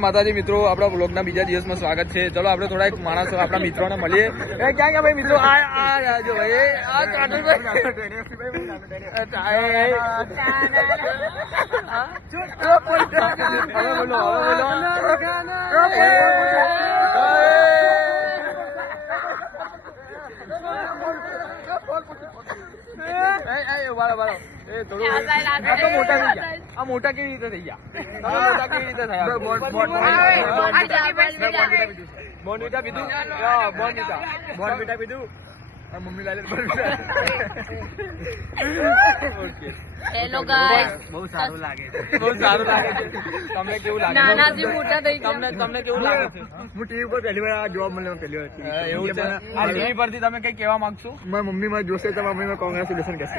માતાજી મિત્રો, આપણા બ્લોગના બીજા દિવસમાં સ્વાગત છે. ચલો આપણે થોડા એક માણસો આપણા મિત્રોને મળીએ. ક્યાં ગયા ભાઈ મિત્રો? જો ભાઈ આ મોટા કેવી રીતે થઈ ગયા? મોટા કેવી રીતે થયા? બોર્નવિટા પીધું? બોર્નવિટા પીધું? મમ્મી લાલે હેલો ગાઈસ, બહુ સારું લાગે છે. બહુ સારું લાગે છે. તમને કેવું લાગે? નાનાથી મોટા થઈ ગયા. તમને કેવું લાગે છે? હું ટીવી પર પહેલી વાર જોબ મળ્યો પહેલી વાર. એવું છે. આ ટીવી પરથી તમે કઈ કહેવા માંગશો? મારી મમ્મી માં જોશે તો મમ્મી માં કોંગ્રેચ્યુલેશન કહેશે.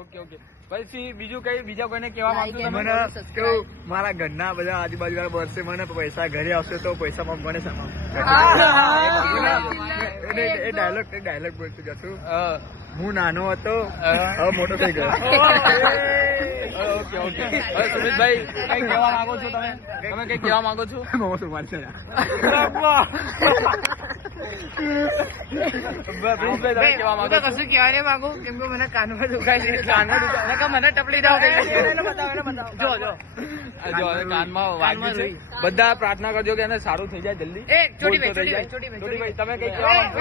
Okay okay. પછી બીજું કઈ બીજા કોઈને કહેવા માંગશો તમે? મને કેવું મારા ઘરના બધા આજુબાજુ વાળા વર્ષે મને પૈસા ઘરે આવશે તો પૈસા માં મને એ ડાયલોગ બોલતું જશું. હું નાનો હતો હવે મોટો થઈ ગયો. Okay okay. હવે સુમિતભાઈ કઈ કહેવા માંગો છો તમે? તમે કઈ કહેવા માંગો છો? મોમો શું મારશે? પ્રિન્સભાઈ તમે કહેવા માંગો છો? કશું કહેવા નહીં માંગુ, કેમ કે મને કાનમાં દુખાય છે. મને ટપલી જાવ. જો જો હવે કાનમાં વાગ્યું છે. બધા પ્રાર્થના કરજો કે એને સારું થઈ જાય જલ્દી. છોટીભાઈ તમે કઈ કહેવા માંગો?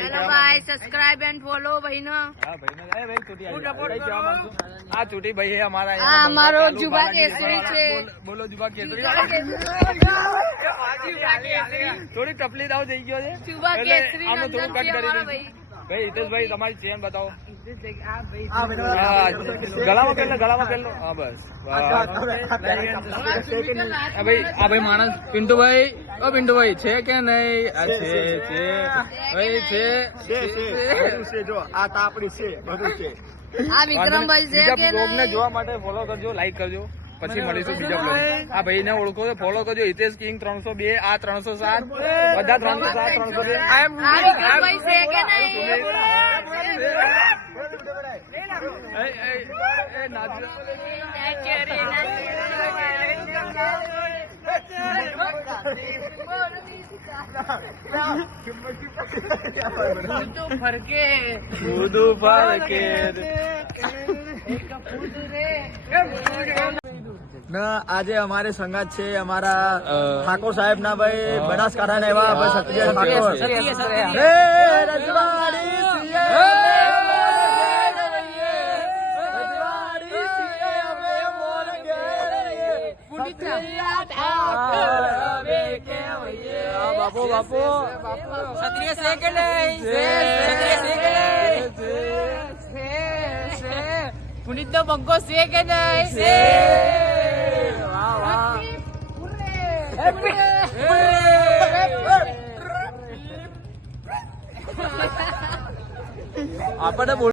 Hello guys, subscribe and follow ભાઈનો. આ છોટી ભાઈ છે અમારા. આ અમારો જુબા કેસરી છે. બોલો જુબા કેસરી. થોડી તકલીફ દાવ થઈ ગયો છે. જુબા કેસરી આનું થોડું કટ કરી દીધું. ભાઈ હિતેશભાઈ તમારી ચેન બતાવો. ગળામાં પહેલો. હા બસ. ભાઈ માણસ પિન્ટુભાઈ. ઓ પિન્ટુભાઈ છે કે નહીં? છે જો આ તાપડી છે બધું છે. આ વિક્રમભાઈ છે કે બ્લોગ ને નહીં? જોવા માટે ફોલો કરજો, લાઈક કરજો. પછી મળીશું બીજા બ્લોગ. આ ભાઈ ને ઓળખો તો ફોલો કરજો. હિતેશ કિંગ 302, આ 307, બધા 307, 302. આ વિક્રમભાઈ છે કે નહીં? આજે અમારે સંગાત છે અમારા ઠાકોર સાહેબ ના ભાઈ બનાસકાંઠા ના એવા ભાઈ સત્ય ઠાકોર. બાપુ બાપુ ક્ષત્રિય છે કે નહીં? પુનિત નો બંકો છે કે નહીં? આપણને